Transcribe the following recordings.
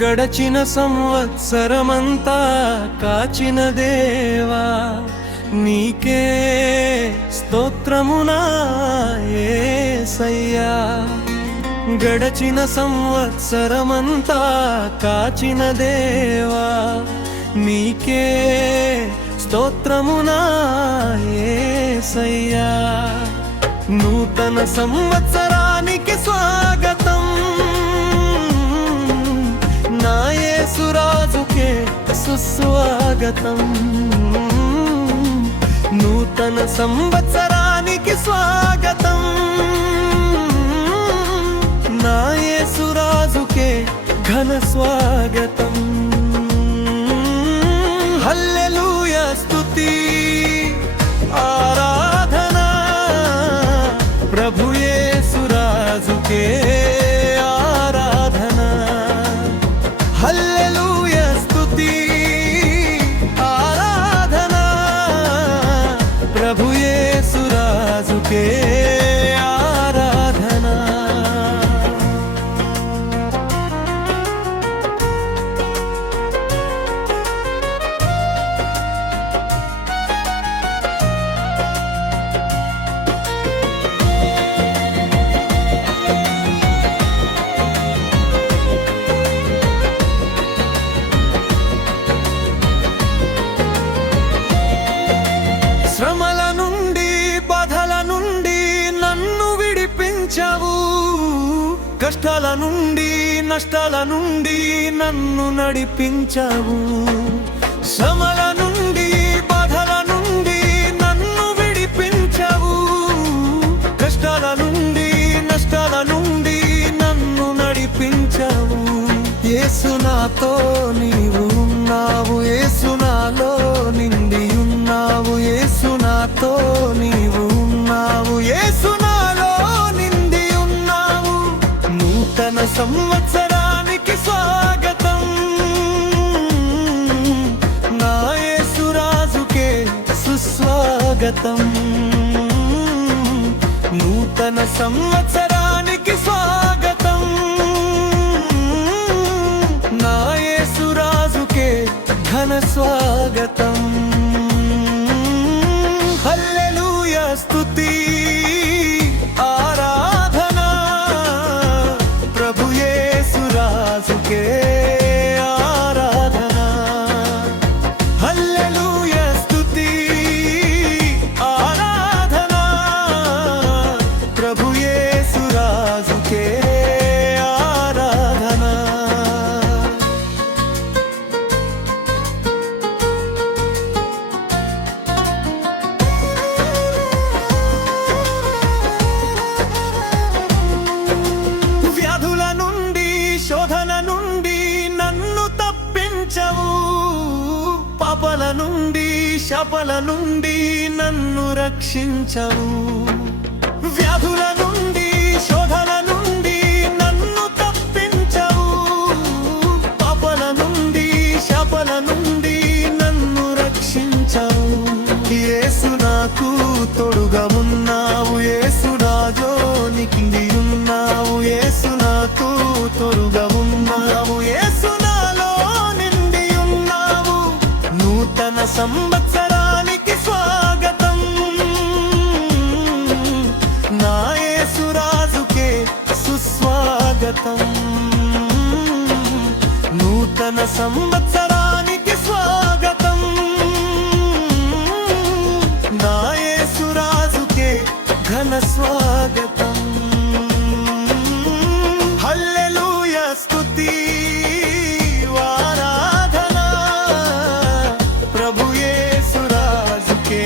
గడచిన సంవత్సరమంతా కాచిన దేవా నీకే స్తోత్రమునా యేసయ్యా గడచిన సంవత్సరమంతా కాచిన దేవా నీకే స్తోత్రమునా యేసయ్యా నూతన సంవత్సరానికి స్వాగతం. నా యేసురాజుకే సుస్వాగతం. నూతన సంవత్సరానికి స్వాగతం. నా యేసురాజుకే ఘన స్వాగతం కష్టాల నుండి నష్టాల నుండి నన్ను నడిపించావు. సమల నుండి బాధల నుండి నన్ను విడిపించావు. కష్టాల నుండి నష్టాల నుండి నన్ను నడిపించావు. ఏసునాతో నాతో నీవు ఉన్నావు ఏ నూతన సంవత్సరానికి స్వాగతం. నాయసురాజుకే సుస్వాగతం. నూతన సంవత్సరానికి శపల నుండి నన్ను రక్షించవు. వ్యాధుల నుండి శోధన నుండి నన్ను తప్పించవు. పాపల నుండి శపల నుండి నన్ను రక్షించవు. యేసు నాకు తోడుగా ఉన్నావు. యేసు రాజోనికి ఉన్నావు. యేసు నాకు తోడుగా ఉన్నావు. యేసు నాలో నిండి ఉన్నావు. నూతన సంవత్సరానికి నూతన సంవత్సరానికి స్వాగతం. నాయే సురాజుకే ఘన స్వాగతం. హల్లెలూయ స్తుతి ఆరాధనా ప్రభుయే సురాజుకే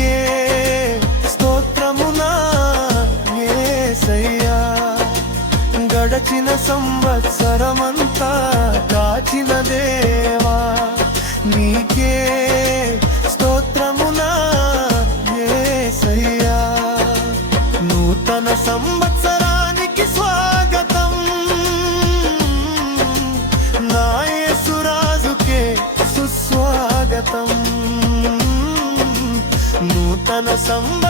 నీకే గడచిన సంవత్సరమంతా దాచిన దేవా నీకే సుస్వాగతం నూతన సంవత్సర